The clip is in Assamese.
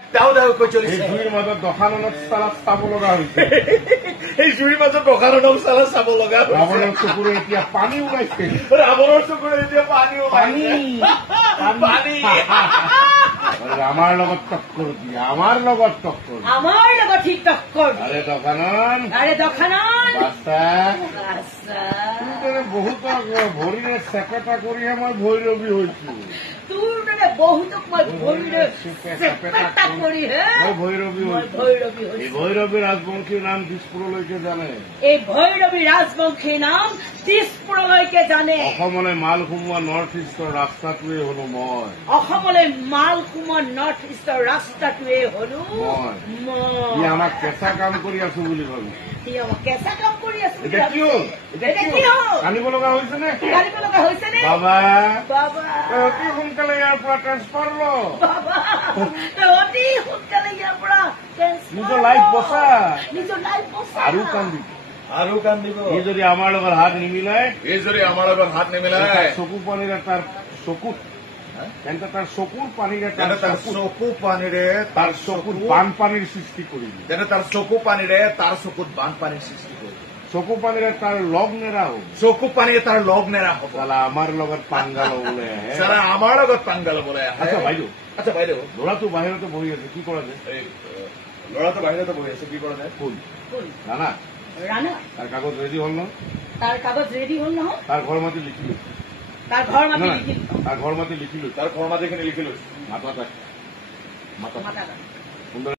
দাও দাও কৈ চলিছে জুইৰ মাজত দোকানত চালাদ চাব লগা হৈছে এই জুইৰ মাজত দোকানত চালাদ চাব লগা ৰাৱণৰ চকুৰে এতিয়া পানী ওলাইছে ৰাৱণৰ চকুৰে এতিয়া পানী আমাৰ লগত টক্কৰ দিয়ে আমাৰ লগত টক্কৰ ঠিক টক্কৰ আৰে দোকানত বহুতক ভৰিৰে চেপেটা কৰিহে মই ভৈৰৱী হৈছো তোৰ দৰে বহুতক মই ভৰিৰে চেপেটা কৰিহে মই ভৈৰৱী হৈছো এই ভৈৰৱী ৰাজবংশীৰ নাম দিছপুৰলৈকে জানে এই ভৈৰৱী ৰাজবংশীৰ নাম দিছপুৰলৈকে জানে অসমলৈ মাল সোমোৱা নৰ্থ ইষ্টৰ ৰাস্তাটোৱে হলো মই অসমলৈ মাল সোমোৱা নৰ্থ ইষ্টৰ ৰাস্তাটোৱে হলো ই আমাক কেঁচা কাম কৰি আছো বুলি ভাবি কেঁচা কাম কৰি আছো এতিয়া কি হ'ল কান্দিব লগা হৈছে নে বাবা অতি সোনকালে ইয়াৰ পৰা ট্ৰেন্সফাৰ ল অতি সোনকালে ইয়াৰ পৰা নিজৰ লাইফ বচা আৰু আৰু কান্দিব ই যদি আমাৰ লগত হাত নিমিলাই চকু পানীৰে তাৰ চকুত তেন্তে তাৰ চকুৰ পানীৰে চকু পানীৰে তাৰ চকুত বানপানীৰ সৃষ্টি কৰিব তাৰ চকু পানীৰে তাৰ চকুত বানপানীৰ সৃষ্টি কৰিব চকু পানীৰে তাৰ লগ নেৰা হ'ব চকু পানীৰে তাৰ লগ নেৰা হ'ব আমাৰ লগত পাংগা ল'বলৈ আহে আমাৰ লগত পাংগা ল'বলৈ আহে আচ্ছা বাইদেউ ল'ৰাটো বাহিৰতে বহি আছে কি কৰা যায় ল'ৰাটো বাহিৰতে বহি আছে কি কৰা যায় কোন ৰাণা তাৰ কাগজ ৰেডি হ'ল নহয় তাৰ ঘৰ মাতি লিখিলো তাৰ ঘৰ মাতি লিখিলো তাৰ ঘৰ মাটিখিনি লিখিলো মাতা তাক